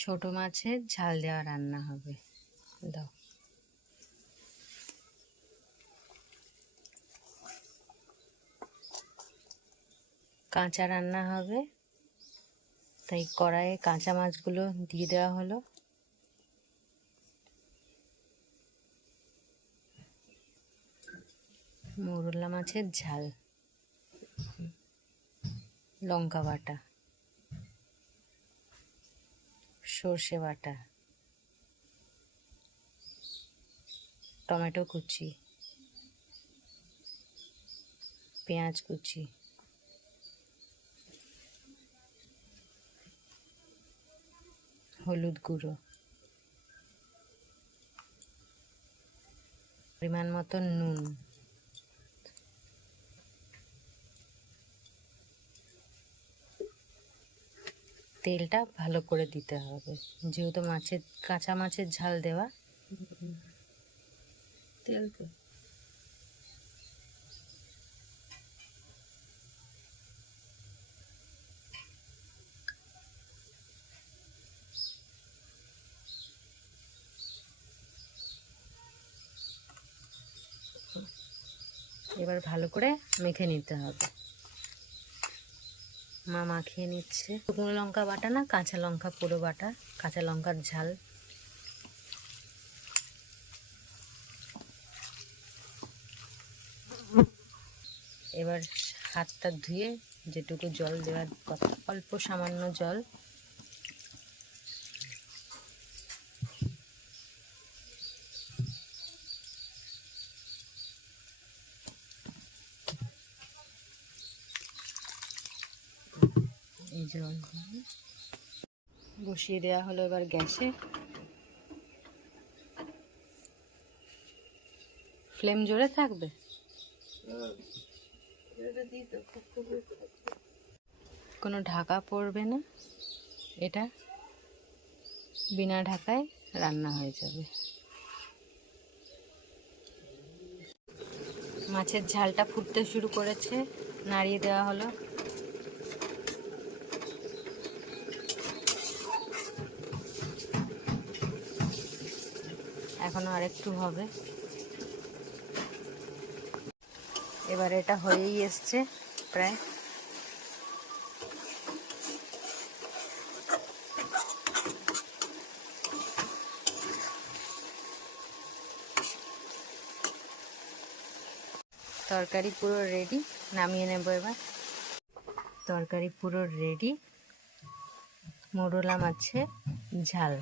ছোট মাছের ঝাল দেওয়া রান্না হবে। দাও। কাঁচা রান্না হবে, তাই কড়াইয়ে কাঁচা মাছগুলো দিয়ে দেওয়া হলো। মৌরলা মাছের ঝাল, লঙ্কা বাটা, সর্ষে বাটা, টমেটো কুচি, পেঁয়াজ কুচি, হলুদ গুঁড়ো, পরিমাণ মতো নুন, তেলটা ভালো করে দিতে হবে, যেহেতু কাঁচা মাছের ঝাল দেওয়া। তেল তো এবার ভালো করে মেখে নিতে হবে। মা মাখিয়ে নিচ্ছে। শুকনো লঙ্কা বাটা না, কাঁচা লঙ্কা পুরো বাটা, কাঁচা লঙ্কার ঝাল। এবার হাতটা ধুয়ে যেটুকু জল দেওয়ার কথা, অল্প সামান্য জল, এই জল বসিয়ে দেওয়া হলো এবার গ্যাসে। ফ্লেম জোরে থাকবে। কোনো ঢাকা পড়বে না, এটা বিনা ঢাকায় রান্না হয়ে যাবে। মাছের ঝালটা ফুটতে শুরু করেছে, নাড়িয়ে দেওয়া হলো। এখনো আরেকটু হবে। এবার এটা হয়েই এসছে প্রায়। তরকারি পুরো রেডি, নামিয়ে নেব এবার। তরকারি পুরো রেডি, মোরলা মাছের ঝাল।